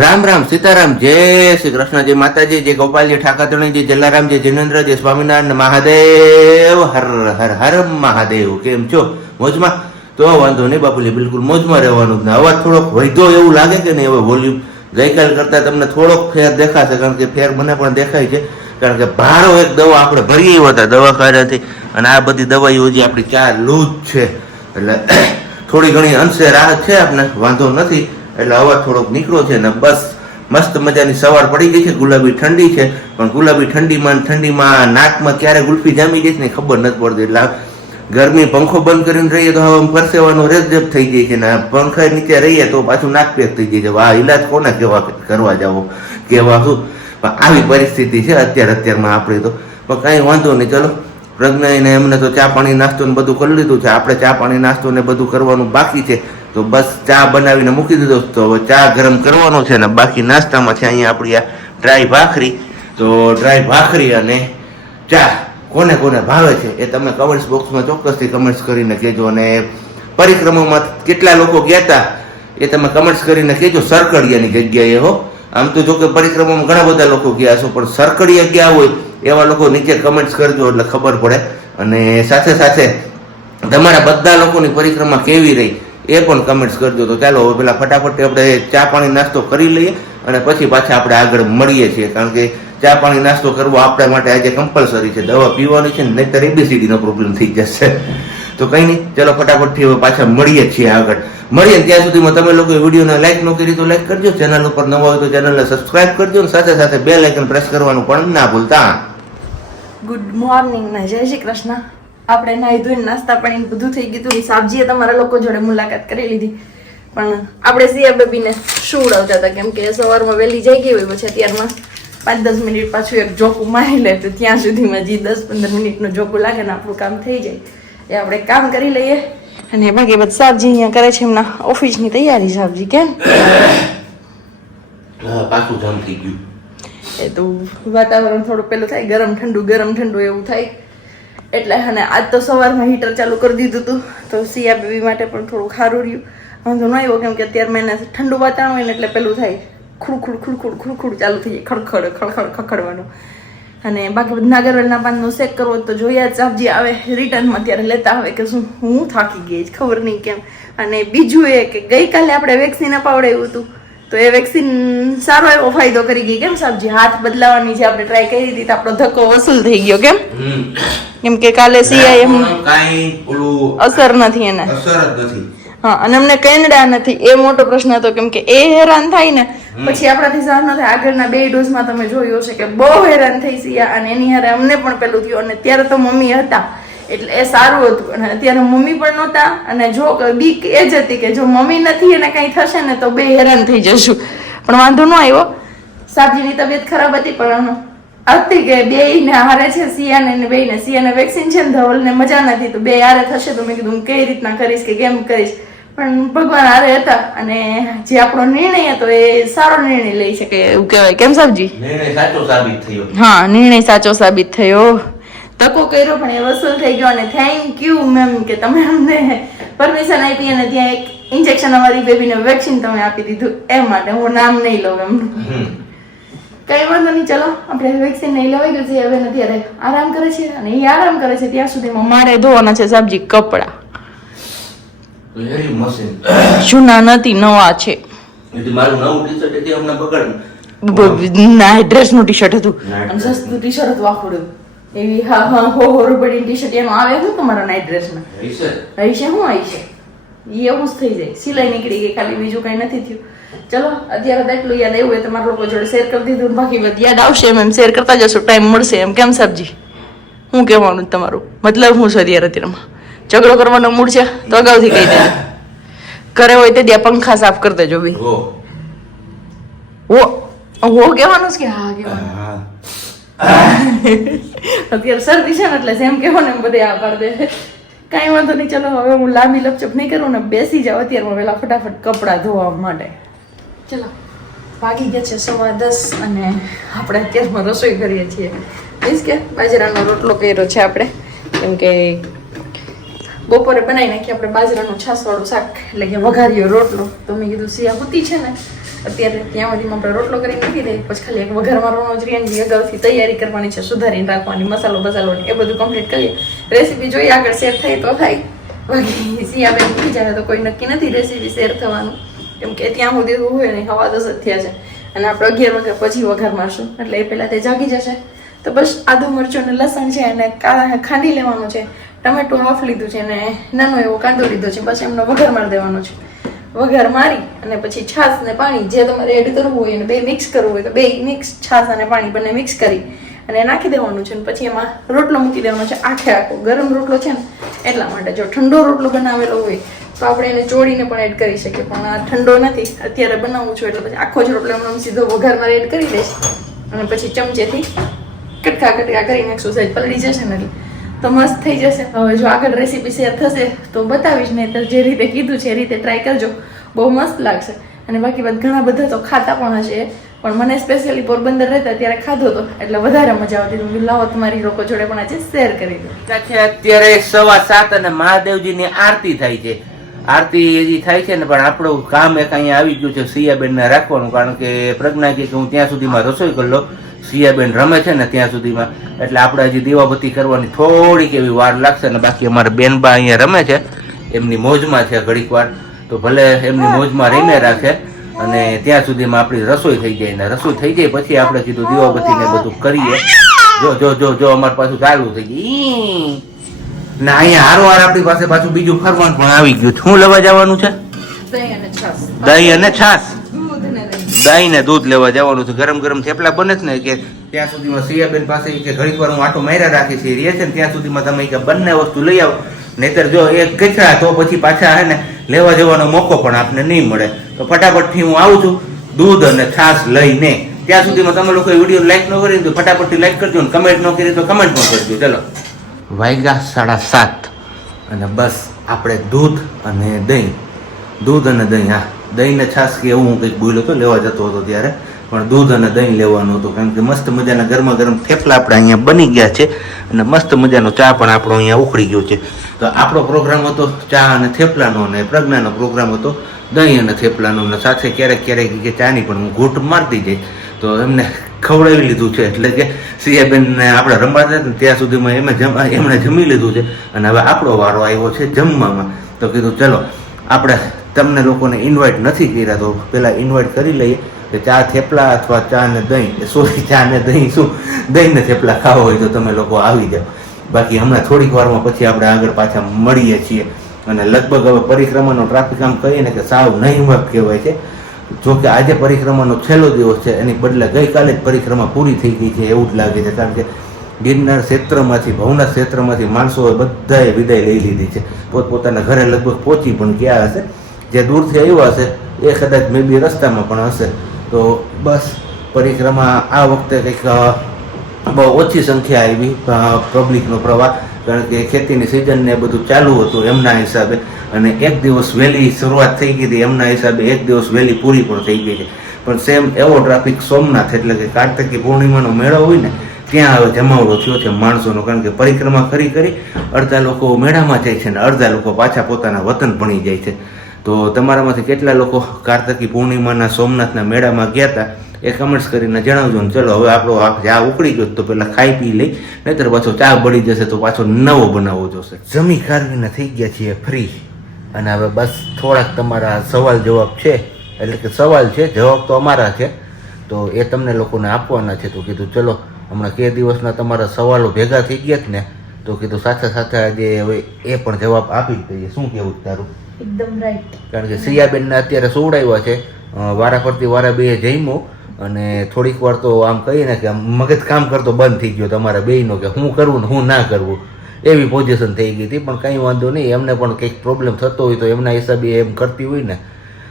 રામ રામ સીતારામ જય શ્રી કૃષ્ણ જય માતાજી જય ગોપાલજી ઠાકાધણી જય જલારામ જય જિનેન્દ્ર જય સ્વામિનારાયણ મહાદેવ હર હર હર મહાદેવ. કેમ છો? મોજમાં? તો વાંધો નહીં બાપુલી, બિલકુલ મોજમાં રહેવાનું જ ને. અવાજ થોડોક વધ્યો એવું લાગે કે નહીં? હવે વોલ્યુમ ગઈકાલ કરતાં તમને થોડોક ફેર દેખાશે, કારણ કે ફેર મને પણ દેખાય છે, કારણ કે ભારો એક દવા આપણે ભરી આવ્યા હતા દવાખાનાથી, અને આ બધી દવાઈઓ જે આપણી ચાલુ જ છે, એટલે થોડી ઘણી અંશે રાહત છે આપણે, વાંધો નથી. એટલે અવાજ થોડોક નીકળો છે ને બસ. મસ્ત મજાની સવાર પડી ગઈ છે, ગુલાબી ઠંડી છે, પણ ગુલાબી ઠંડીમાં નાકમાં ક્યારે ગુલ્ફી જામી જાય છે ને ખબર નથી પડતી. એટલે ગરમી પંખો બંધ કરીને રહીએ તો હવે પરસેવાનું રેપઝેપ થઈ જાય છે, ને પંખા નીચે રહીએ તો પાછું નાક પેક થઈ જાય છે. આ ઈલાજ કોને કેવા કરવા જાવો, કેવા શું? પણ આવી પરિસ્થિતિ છે અત્યારમાં આપણે તો. પણ કાંઈ વાંધો નહીં, ચલો. પ્રજ્ઞાને એમને તો ચા પાણી નાસ્તો ને બધું કરી લીધું છે, આપણે ચા પાણી નાસ્તો ને બધું કરવાનું બાકી છે. તો બસ ચા બનાવીને મૂકી દીધો, તો હવે ચા ગરમ કરવાનો છે ને બાકી નાસ્તામાં છે અહીંયા આપણી આ ડ્રાય ભાખરી. તો ડ્રાય ભાખરી અને ચા કોને કોને ભાવે છે એ તમે કમેન્ટ્સ બોક્સમાં ચોક્કસથી કમેન્ટ્સ કરીને કહેજો. અને પરિક્રમામાં કેટલા લોકો ગયા હતા એ તમે કમેન્ટ્સ કરીને કહેજો, સરકડિયાની જગ્યાએ હો. આમ તો જો કે પરિક્રમામાં ઘણા બધા લોકો ગયા છો, પણ સરકડિયા ગયા હોય એવા લોકો નીચે કમેન્ટ્સ કરજો એટલે ખબર પડે. અને સાથે સાથે તમારા બધા લોકોની પરિક્રમા કેવી રહી એ પણ કમેન્ટ્સ કરજો. તો ચાલો હવે પેલા ફટાફટ આપણે ચા પાણી નાસ્તો કરી લઈએ અને પછી પાછા આપણે આગળ મળીએ છીએ, કારણ કે ચા પાણી નાસ્તો કરવો આપણા માટે આજે કમ્પલસરી છે. દવા પીવાની છે ને, નહીંતર એબીસીડીનો પ્રોબ્લેમ થઈ જશે. તો કંઈ નહીં, ચલો ફટાફટથી હવે પાછા મળીએ છીએ આગળ. મળીએ ત્યાં સુધીમાં તમે લોકો વિડીયોને લાઈક ન કરી તો લાઈક કરજો, ચેનલ ઉપર નવા હોય તો ચેનલને સબસ્ક્રાઈબ કરજો, અને સાથે સાથે બેલ આઇકન પ્રેસ કરવાનું પણ ના ભૂલતા. ગુડ મોર્નિંગ ને જય શ્રી કૃષ્ણ. આપણે નાહી ધોઈને નાસ્તા પાણી બધું થઈ ગયું હતું. સાબજીએ તમારા લોકો જોડે મુલાકાત કરી લીધી, પણ આપણે સિયા બેબીને શું ઉડાવતા હતા, કેમ કે સવારમાં વહેલી જઈ ગઈ હોય, પછી અત્યારમાં 5-10 મિનિટ પાછું એક જોકું મારી લે, તો ત્યાં સુધીમાં જે 10-15 મિનિટનું જોકું લાગે ને આપણું કામ થઈ જાય એ આપણે કામ કરી લઈએ. અને બાકી બધા સાબજી અહીંયા કરે છે એમના ઓફિસની તૈયારી. સાબજી કેમ? પાછું જામ થઈ ગયું એ તો વાતાવરણ થોડું પેલું થાય, ગરમ ઠંડુ એવું થાય એટલે. અને આજ તો સવારમાં હીટર ચાલુ કરી દીધું હતું, તો સિયા બેબી માટે પણ થોડું ખારું રહ્યું. વાંધો ન આવ્યો, કેમ કે અત્યારમાં એને ઠંડુ વાતાવરણ હોય ને એટલે પેલું થાય, ખુડખુડ ચાલુ થઈ જાય, ખડખડ ખખડવાનું. અને બાકી બધા નાગરવેલના પાનનું શેક કરવો તો જોઈએ જ. સાબજી આવે રિટર્નમાં ત્યારે લેતા આવે કે શું હું થાકી ગઈ ખબર નહીં કેમ. અને બીજું એ કે ગઈકાલે આપણે વેક્સિન અપાવડાવ્યું હતું, તો એ વેક્સિન સારો એવો ફાયદો કરી ગઈ. કેમ સાબજી? હાથ બદલાવાની જે આપણે ટ્રાય કરી હતી તો આપણો ધક્કો વસૂલ થઈ ગયો. કેમ કે કાલે સિયાએ અસર નથી, એને અસર જ નથી. હા, અને અમને કેનેડા નથી એ મોટો પ્રશ્ન હતો, કેમ કે એ હેરાન થાય ને પછી આપણાથી સહન ન થાય. આગળના 2 ડોઝમાં તમે જોયું હશે કે બહુ હેરાન થઈ સિયા, અને એની હારે અમને પણ પેલું થયું. અને ત્યારે તો મમ્મી હતા એટલે એ સારું હતું, અને અત્યારે મમ્મી પણ નહોતા. અને જો બીક એ જ હતી કે જો મમ્મી નથી અને કંઈ થશે ને તો 2 હેરાન થઈ જશું. પણ વાંધો ન આવ્યો, સાબજીની તબિયત ખરાબ હતી પણ હતી કે 2 ને હારે છે, સિયાને ને 2 ને. સિયાને વેક્સિન છે ને ધવલને મજા નથી, તો 2 હારે થશે. તો મેં કીધું કઈ રીતના કરીશ કે કેમ કરીશ, પણ ભગવાન હારે હતા. અને જે આપણો નિર્ણય હતો એ સારો નિર્ણય લઈ શકે એવું કહેવાય. કેમ સાબજી? નિર્ણય સાચો સાબિત થયો. હા, નિર્ણય સાચો સાબિત થયો. તકો કર્યો પણ એ વસૂલ થઈ ગયો. અને થેન્ક યુ મેમ કે તમે અમને પરમિશન આપી અને ત્યાં એક ઇન્જેક્શન અમારી બેબીને વેક્સિન તમે આપી દીધું. એ માટે હું નામ નહીં લઉં એમનું. કઈ વાંધો નહીં, ચલો આપણે વેક્સિન નહીં લેવાઈ ગયું છે. હવે અત્યારે આરામ કરે છે, અને એ આરામ કરે છે ત્યાં સુધીમાં મારે ધોવાના છે સાબજી કપડા. જૂના નથી, નવા છે. મારું નવું ટી-શર્ટ હતી હમણાં બગાડ્યું. નાઇટ ડ્રેસ નું ટી-શર્ટ હતું, અને સસ્તું ટી-શર્ટ હતું આખું એવી. હા હો રૂપિયાની ટી-શર્ટ એનો આવે શું તમારા નાઇટ ડ્રેસમાં? હશે શું હશે? એ એવું જ થઈ જાય. સિલાઈ નીકળી ગઈ ખાલી, બીજું કઈ નથી થયું. ચલો અત્યારે તો એટલું યાદ આવ્યું હોય તમારા લોકો જોડે શેર કરી દીધું. બાકી બધું યાદ આવશે એમ શેર કરતા જશો, ટાઈમ મળશે એમ. કેમ સાબજી? શું કહેવાનું તમારું મતલબ શું છે અત્યારમાં? ઝઘડો કરવાનો મૂડ છે તો અગાઉથી કહી દેજો. ઘરે હોય તે ત્યાં પંખા સાફ કરી દેજો ભાઈ. હો કહેવાનું છે કે હા કહેવાનું. અત્યારે શરદી છે ને એટલે જેમ કહેવાનું એમ બધે આ પાડ દે. કાંઈ વાંધો નહીં, ચલો હવે હું લાંબી લપચપ નહીં કરું ને બેસી જાવ અત્યારમાં પહેલા ફટાફટ કપડાં ધોવા માટે. ચલો વાગી ગયા છે 10:15 અને આપણે અત્યારમાં રસોઈ કરીએ છીએ. મીન્સ કે બાજરાનો રોટલો કર્યો છે આપણે, કેમ કે બપોરે બનાવી નાખીએ આપણે બાજરાનું છાસવાળું શાક, એટલે કે વઘાર્યો રોટલો. તો મેં કીધું સિયા હુતી છે ને અત્યારે ત્યાં સુધીમાં આપણે રોટલો કરી મૂકી દઈએ, પછી ખાલી એક વઘાર મારવાનો જ રહે, જે અગાઉથી તૈયારી કરવાની છે, સુધારીને રાખવાની, મસાલો બસાલો એ બધું કમ્પ્લીટ કરીએ. રેસીપી જોઈએ આગળ શેર થાય તો થાય, બાકી સિયા બેન ઉઠી જાય તો કોઈ નક્કી નથી રેસીપી શેર થવાનું, કેમ કે ત્યાં સુધી એવું હોય ને હવા 10 જ થયા છે અને આપણે 11 વાગ્યા પછી વઘાર મારશું એટલે એ પહેલાં તે જાગી જશે. તો બસ આદુ મરચું અને લસણ છે અને ખાંડી લેવાનું છે, ટમેટું હાફ લીધું છે અને નાનો એવો કાંદો લીધો છે, બસ એમનો વઘાર મારી દેવાનો છે. વઘાર મારી અને પછી છાશ ને પાણી જે તમારે એડ કરવું હોય અને બે મિક્સ કરવું હોય તો બે મિક્સ, છાશ અને પાણી બંને મિક્સ કરી અને નાખી દેવાનું છે. પછી એમાં રોટલો મૂકી દેવાનો છે, આખો ગરમ રોટલો છે ને એટલા માટે. જો ઠંડો રોટલો બનાવેલો હોય તો આપણે એને ચોળીને પણ એડ કરી શકીએ, પણ આ ઠંડો નથી, અત્યારે બનાવું છું એટલે પછી આખો જ રોટલો એમનો સીધો વઘારમાં એડ કરી દઈશ અને પછી ચમચેથી કટકા કરી નાખશું, સાઈડ પલળી જશે ને એટલે તો મસ્ત થઈ જશે. હવે જો આગળ રેસીપી શેર થશે તો બતાવીશ, નહીં તો જે રીતે કીધું છે એ રીતે ટ્રાય કરજો, બહુ મસ્ત લાગશે. અને બાકી ઘણા બધા તો ખાતા પણ હશે, પણ મને સ્પેશિયલી પોરબંદર રહેતા ત્યારે ખાધો હતો એટલે વધારે મજા આવતી હતી. લાવો તમારી લોકો જોડે પણ આજે શેર કરી દો. અત્યારે 7:15 અને મહાદેવજીની આરતી થાય છે. આરતી હજી થાય છે ને, પણ આપણું કામ એક અહીંયા આવી ગયું છે સિયાબેનને રાખવાનું, કારણ કે પ્રજ્ઞાજી કે હું ત્યાં સુધીમાં રસોઈ કરી લો, સિયાબેન રમે છે ને ત્યાં સુધીમાં, એટલે આપણે હજી દીવાબત્તી કરવાની થોડીક એવી વાર લાગશે. ને બાકી અમારા બેનબા અહીંયા રમે છે, એમની મોજમાં છે ઘડીક વાર, તો ભલે એમની મોજમાં રહીને રાખે અને ત્યાં સુધીમાં આપણી રસોઈ થઈ જાય. ને રસોઈ થઈ જાય પછી આપણે કીધું દીવાબત્તી ને બધું કરીએ. જો જો જો જો અમારે પાછું ચાલુ થઈ ગયું ને અહીંયા હારવાર આપણી પાસે પાછું બીજું ફરવાનું પણ આવી ગયું. શું લેવા જવાનું છે? દહીં અને છાશ. દહીં અને છાશ, દૂધ ને દહીં. દહીં ને દૂધ લેવા જવાનું છે. ગરમ ગરમ થેપલા બને છે ને, કે ત્યાં સુધીમાં સિયાબેન પાસે કે ઘડીક વાર હું આટો માર્યા રાખી છે રહે છે ને, ત્યાં સુધીમાં તમે કે બંને વસ્તુ લઈ આવો, નહીતર જો એક કચરા તો પછી પાછા હે ને લેવા જવાનો મોકો પણ આપને નહીં મળે. તો ફટાફટથી હું આવું છું દૂધ અને છાશ લઈને. ત્યાં સુધીમાં તમે લોકો વિડીયો લાઈક ન કરી તો ફટાફટથી લાઈક કરજો, ને કમેન્ટ ન કરી તો કમેન્ટ પણ કરજો. ચલો વાગ્યા 7:30 અને બસ આપણે દૂધ અને દહીં, હા દહીં ને છાશ કે એવું હું કંઈક બોલ્યો તો લેવા જતો હતો ત્યારે, પણ દૂધ અને દહીં લેવાનું હતું, કારણ કે મસ્ત મજાના ગરમા ગરમ થેપલા આપણે અહીંયા બની ગયા છે અને મસ્ત મજાનો ચા પણ આપણો અહીંયા ઉખડી ગયો છે. તો આપણો પ્રોગ્રામ હતો ચા અને થેપલાનો, અને પ્રજ્ઞાનો પ્રોગ્રામ હતો દહીં અને થેપલાનો, અને સાથે ક્યારેક કે ચાની પણ હું ઘૂંટ મારતી જઈ તો એમને ખવડાવી લીધું છે. એટલે કે સિયાબેનને આપણે રમાડતા ને ત્યાં સુધીમાં એમણે જમી લીધું છે અને હવે આપણો વારો આવ્યો છે જમવામાં. તો કીધું ચલો આપણે તમને લોકોને ઇન્વાઇટ નથી કર્યા તો પહેલાં ઇન્વાઇટ કરી લઈએ કે ચા થેપલા અથવા ચા ને દહીં, સોરી ચા ને દહીં શું, દહીં ને થેપલા ખાવા હોય તો તમે લોકો આવી જાઓ. બાકી હમણાં થોડીક વારમાં પછી આપણે આગળ પાછા મળીએ છીએ. અને લગભગ હવે પરિક્રમાનો ટ્રાફિક આમ કહીએ ને કે સાવ નહીવત કહેવાય છે. જોકે આજે પરિક્રમાનો છેલ્લો દિવસ છે, એની બદલે ગઈકાલે જ પરિક્રમા પૂરી થઈ ગઈ છે એવું જ લાગે છે, કારણ કે ગિરનાર ક્ષેત્રમાંથી, ભવનાથ ક્ષેત્રમાંથી માણસોએ બધાએ વિદાય લઈ લીધી છે, પોતપોતાના ઘરે લગભગ પહોંચી પણ ગયા હશે. જે દૂરથી આવ્યા હશે એ કદાચ મે બી રસ્તામાં પણ હશે. તો બસ પરિક્રમા આ વખતે કંઈક બહુ ઓછી સંખ્યા આવી પબ્લિકનો પ્રવાહ, કારણ કે ખેતીની સિઝન ને બધું ચાલુ હતું એમના હિસાબે, અને એક દિવસ વહેલી શરૂઆત થઈ ગઈ હતી એમના હિસાબે, એક દિવસ વહેલી પૂરી પણ થઈ ગઈ છે. પણ સેમ એવો ટ્રાફિક સોમનાથ એટલે કે કાર્તિકી પૂર્ણિમાનો મેળો હોય ને ત્યાં હવે જમાવડો થયો છે માણસોનો, કારણ કે પરિક્રમા કરી અડધા લોકો મેળામાં જાય છે ને અડધા લોકો પાછા પોતાના વતન ભણી જાય છે. તો તમારામાંથી કેટલા લોકો કાર્તિકી પૂર્ણિમાના સોમનાથના મેળામાં ગયા હતા એ કમેન્ટ્સ કરીને જણાવજો. ને ચલો હવે આપણો ચા ઉકળી ગયો તો પેલા ખાઈ પી લઈ, નહીતર પાછો ચા બળી જશે તો પાછો નવો બનાવવો જોશે. જમી કારવીને થઈ ગયા છીએ ફ્રી, અને હવે બસ થોડાક તમારા સવાલ જવાબ છે, એટલે કે સવાલ છે જવાબ તો અમારા છે, તો એ તમને લોકોને આપવાના છે. તો કીધું ચલો હમણાં કે દિવસના તમારા સવાલો ભેગા થઈ ગયા જ ને, તો કીધું સાથે સાથે આજે હવે એ પણ જવાબ આપી જ દઈએ. શું કેવું તારું? એકદમ રાઈટ. કારણ કે સિયાબેનને અત્યારે સોવડાવ્યા છે, વારા ફરતી વારા બે જઈમો, અને થોડીક વાર તો આમ કહીએ ને કે મગજ કામ કરતો બંધ થઈ ગયો તમારા બેયનો કે હું કરવું ને હું ના કરવું, એવી પોઝિશન થઈ ગઈ હતી. પણ કંઈ વાંધો નહીં, એમને પણ કંઈક પ્રોબ્લેમ થતો હોય તો એમના હિસાબે એમ કરતી હોય ને,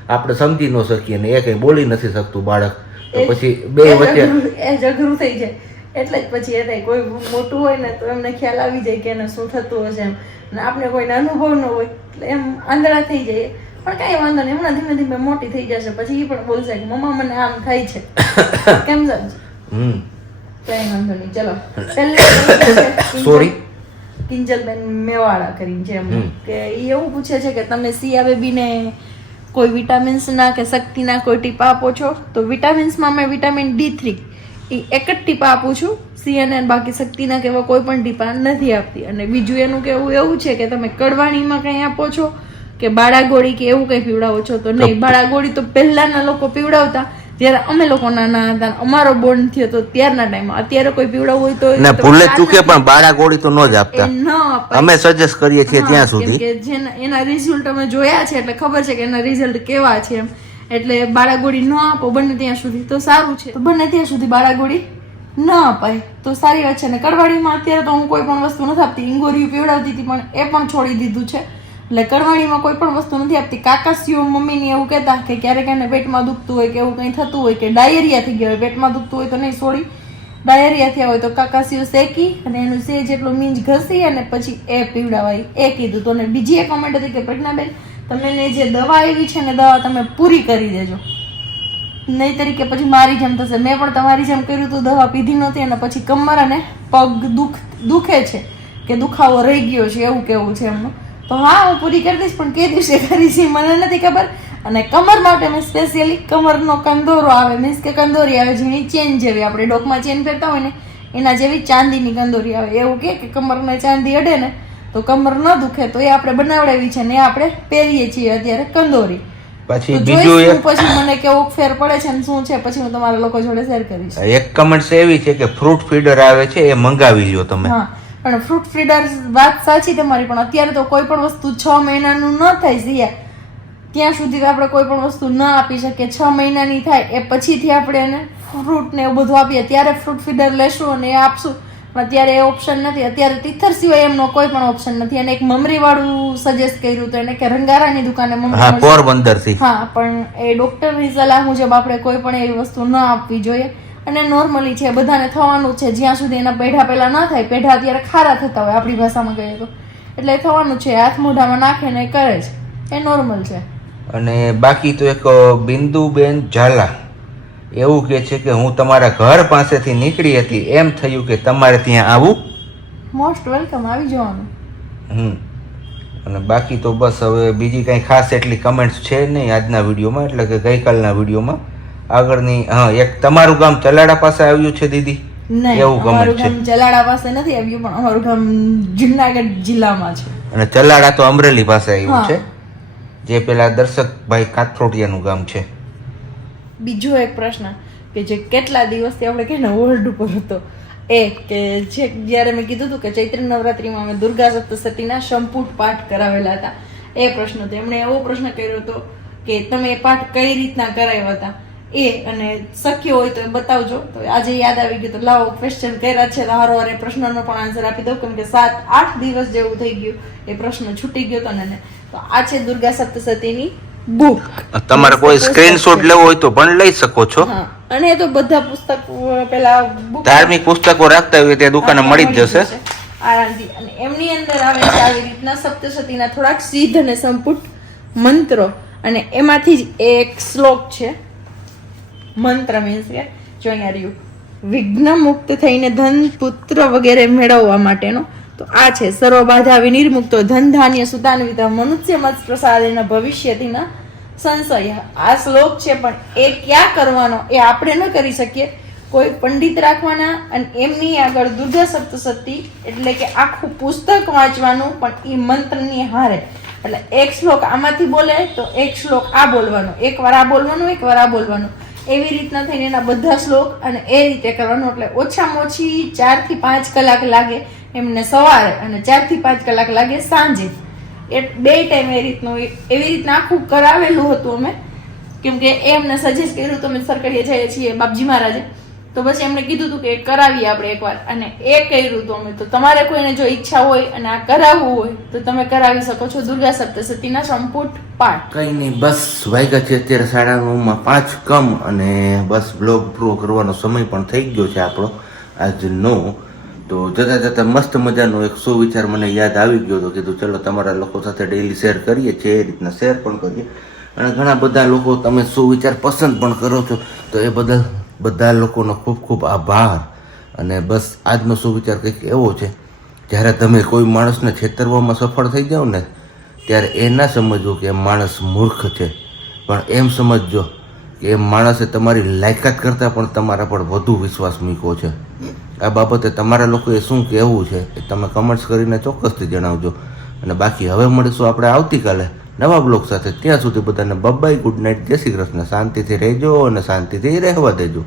આપણે સમજી ન શકીએ ને એ કંઈ બોલી નથી શકતું બાળક, તો પછી બે વચ્ચે એ અઘરું થઈ જાય. એટલે જ પછી એ થાય, કોઈ મોટું હોય ને તો એમને ખ્યાલ આવી જાય કે એને શું થતું હશે એમ, અને આપણે કોઈને અનુભવ ન હોય એટલે એમ આંધળા થઈ જાય. પણ કાંઈ વાંધો નહીં, હમણાં ધીમે ધીમે મોટી થઈ જશે પછી એ પણ બોલશે કે મમ્મા મને આમ થાય છે, કેમ સમજ? કઈ વાંધો નહીં. ચલો પહેલા સોરી કિંજલબેન મેવાડા કરીને છે એમ કે એ એવું પૂછે છે કે તમે સિયા બેબીને કોઈ વિટામિન્સના કે શક્તિના કોઈ ટીપા આપો છો? તો વિટામિન્સમાં મેં વિટામિન D3 એ એક જ ટીપા આપું છું. CNN બાકી શક્તિના કે એવા કોઈ પણ ટીપા નથી આપતી. અને બીજું એનું કહેવું એવું છે કે તમે કડવાણીમાં કંઈ આપો છો કે બાળાગોળી કે એવું કંઈ પીવડાવો છો? તો નહીં, બાળાગોળી તો પહેલાના લોકો પીવડાવતા જ્યારે અમે લોકો નાના હતા, અમારો બોર્ન થયો તો ત્યારના ટાઈમમાં. અત્યારે કોઈ પીવડાવવું હોય તો ના ભૂલે ચૂકે પણ બાળા ગોળી તો ન જ આપતા. ન અપાય. અમે સજેસ્ટ કરીએ છીએ ત્યાં સુધી. કે જેના એના રિઝલ્ટ અમે જોયા છે એટલે ખબર છે કે એના રિઝલ્ટ કેવા છે એમ. એટલે બાળાગોળી ન આપો બને ત્યાં સુધી તો સારું છે. તો બને ત્યાં સુધી બાળાગોળી ન અપાય તો સારી વાત છે. ને કડવાણીમાં અત્યારે તો હું કોઈ પણ વસ્તુ નથી આપતી. ઇંગોરિયું પીવડાવતી હતી પણ એ પણ છોડી દીધું છે. એટલે કડવાણીમાં કોઈ પણ વસ્તુ નથી આપતી. કાકાસીઓ મમ્મીની એવું કહેતા કે ક્યારેક એને પેટમાં દુખતું હોય કે એવું કંઈ થતું હોય કે ડાયરિયા થઈ ગયા હોય, પેટમાં દુખતું હોય તો નહીં સોડી, ડાયરિયા થયા હોય તો કાકાસીઓ શેકી અને એનું સેજ જેટલું મીંજ ઘસી અને પછી એ પીવડાવાય એ કીધું. તો ને બીજી એક કમેન્ટ હતી કે પ્રજ્ઞાબેન તમે જે દવા આવી છે ને દવા તમે પૂરી કરી દેજો, નહીં તરીકે પછી મારી જેમ થશે. મેં પણ તમારી જેમ કર્યું હતું, દવા પીધી નહોતી અને પછી કમર અને પગ દુખે છે કે દુખાવો રહી ગયો છે એવું કેવું છે એમનું. તો હા હું પૂરી કરી દઈશ પણ કે દિવસે કરીશ એ મને નથી ખબર. અને કમર માટે મેં સ્પેશિયલી કમરનો કંદોરો આવે, મીન્સ કે કંદોરી આવે જેની ચેન જેવી, આપણે ડોકમાં ચેન પહેરતા હોય ને એના જેવી ચાંદીની કંદોરી આવે. એવું કે કમરને ચાંદી અડે ને તો કમર ન દુખે તો એ આપણે બનાવડાવી છે ને એ આપણે પહેરીએ છીએ અત્યારે કંદોરી. પછી તો બીજું જોઈશું એક પછી મને કેવો ફેર પડે છે ને શું છે પછી હું તમારા લોકો જોડે શેર કરીશ. એક કમેન્ટ એવી છે કે ફ્રૂટ ફીડર આવે છે એ મંગાવી લ્યો તમે. હા પણ ફ્રૂટ ફીડર વાત સાચી તમારી, પણ અત્યારે તો કોઈ પણ વસ્તુ 6 મહિનાનું ન થાય સિયા ત્યાં સુધી તો આપણે કોઈ પણ વસ્તુ ન આપી શકીએ. 6 મહિનાની થાય એ પછીથી આપણે એને ફ્રૂટ ને એવું બધું આપીએ ત્યારે ફ્રૂટ ફીડર લેશું અને એ આપશું. પણ અત્યારે એ ઓપ્શન નથી. અત્યારે તિથર સિવાય એમનો કોઈ પણ ઓપ્શન નથી. અને એક મમરી વાળું સજેસ્ટ કર્યું હતું એને કે રંગારાની દુકાને મમરી પોરબંદર થી. હા પણ એ ડોક્ટરની સલાહ મુજબ આપણે કોઈ પણ એવી વસ્તુ ન આપવી જોઈએ. અને નોર્મલી છે બધાને થવાનું છે જ્યાં સુધી એના પેઢા પહેલા ન થાય. પેઢા અત્યારે ખારા થતા હોય આપણી ભાષામાં કહીએ તો, એટલે થવાનું છે. હાથ મોઢામાં નાખે ને કરે છે એ નોર્મલ છે. અને બાકી તો એક બિંદુબેન ઝાલા એવું કે છે કે હું તમારા ઘર પાસેથી નીકળી હતી, એમ થયું કે તમારે ત્યાં આવું. મોસ્ટ વેલકમ, આવી જવાનું. અને બાકી તો બસ હવે બીજી કઈ ખાસ એટલી કમેન્ટ્સ છે નહીં આજના વિડીયોમાં, એટલે કે ગઈકાલના વિડીયોમાં. આગળની એક તમારું ગામ ચલાડા પાસે આવ્યું છે દીદી, એવું અમારું કમેન્ટ છે. ગામ ચલાડા પાસે નથી આવ્યું પણ અમારું ગામ જુનાગઢ જિલ્લામાં છે. અને ચલાડા તો અમરેલી પાસે આવ્યું છે, જે પેલા દર્શકભાઈ કાથરોટિયાનું ગામ છે. બીજો એક પ્રશ્ન કે જે કેટલા દિવસથી આપણે કે હોલ્ડ ઉપર હતો એ કે જે જ્યારે મેં કીધું હતું કે ચૈત્ર નવરાત્રીમાં અમે દુર્ગા સપ્તશતીના સંપુટ પાઠ કરાવેલા હતા, એ પ્રશ્ન હતો. એમણે એવો પ્રશ્ન કર્યો હતો કે તમે એ પાઠ કઈ રીતના કરાવ્યા હતા એ, અને શક્ય હોય તો એ બતાવજો. તો આજે યાદ આવી ગયું તો લાવો ક્વેશ્ચન કર્યા છે તો હારો એ પ્રશ્નનો પણ આન્સર આપી દઉં, કેમ કે 7-8 દિવસ જેવું થઈ ગયું એ પ્રશ્ન છૂટી ગયો હતો ને. તો આ છે દુર્ગા સપ્તશતીની બુક. તમારે કોઈ સ્ક્રીનશોટ લેવો હોય તો પણ લઈ શકો છો. અને એ તો બધા પુસ્તકો પેલા ધાર્મિક પુસ્તકો રાખતા હોય ત્યાં દુકાને મળી જ જશે આરામથી. અને એમની અંદર આવે છે આવી રીતના સપ્તશતીના થોડાક સિદ્ધ અને સંપુટ મંત્રો, અને એમાંથી જ એક શ્લોક છે. મંત્ર મીન્સ કે જો અહીંયા રહ્યું, વિઘ્ન મુક્ત થઈને ધન પુત્ર વગેરે મેળવવા માટેનો. તો આ છે સર્વ બાધા વિનિર્મુક્તો ધન ધાન્ય સુતાન્વિત મનુષ્ય મત પ્રસાદેન ભવિષ્યતિન સંશય. આ શ્લોક છે પણ એ ક્યાં કરવાનો એ આપણે ન કરી શકીએ, કોઈ પંડિત રાખવાના અને એમની આગળ દુર્ગા સપ્તશતી એટલે કે આખું પુસ્તક વાંચવાનું, પણ એ મંત્રની હારે. એટલે એક શ્લોક આમાંથી બોલે તો એક શ્લોક આ બોલવાનો, એકવાર આ બોલવાનું એકવાર આ બોલવાનું, એવી રીતના થઈને એના બધા શ્લોક અને એ રીતે કરવાનું. એટલે ઓછામાં ઓછી 4 થી 5 કલાક લાગે એમને સવારે અને 4 થી 5 કલાક લાગે સાંજે. એ 2 ટાઈમ એ રીતનું એવી રીતના આખું કરાવેલું હતું અમે, કેમ કે એ એમને સજેસ્ટ કર્યું તો અમે સરકડીએ જઈએ છીએ બાપજી મહારાજે, તો પછી એમણે કીધું હતું કે કરાવીએ આપણે એકવાર, અને એ કર્યું હતું અમે. તો તમારે કોઈને જો ઈચ્છા હોય અને આ કરાવવું હોય તો તમે કરાવી શકો છો દુર્ગા સપ્તશતીના સંપુટ પાઠ. કઈ નહીં, બસ વાગ્યા છે અત્યારે 9:05 કમ, અને બસ બ્લોગ પૂરો કરવાનો સમય પણ થઈ ગયો છે આપણો આજનો. તો જતા જતા મસ્ત મજાનો એક સુવિચાર મને યાદ આવી ગયો હતો, કીધું ચલો તમારા લોકો સાથે ડેઈલી શેર કરીએ છીએ, એ રીતના શેર પણ કરીએ. અને ઘણા બધા લોકો તમે સુવિચાર પસંદ પણ કરો છો, તો એ બદલ બધા લોકોનો ખૂબ ખૂબ આભાર. અને બસ આજનો સુવિચાર કંઈક એવો છે, જ્યારે તમે કોઈ માણસને છેતરવામાં સફળ થઈ જાઓ ને ત્યારે એ ના સમજવું કે માણસ મૂર્ખ છે, પણ એમ સમજજો કે એ માણસે તમારી લાયકાત કરતાં પણ તમારા પર વધુ વિશ્વાસ મૂક્યો છે. આ બાબતે તમારા લોકોએ શું કહેવું છે એ તમે કમેન્ટ્સ કરીને ચોક્કસથી જણાવજો. અને બાકી હવે મળીશું આપણે આવતીકાલે નવા બ્લોગ સાથે. ત્યાં સુધી બધાને બાય, ગુડ નાઇટ, જય શ્રી કૃષ્ણ. શાંતિથી રહેજો અને શાંતિથી રહેવા દેજો.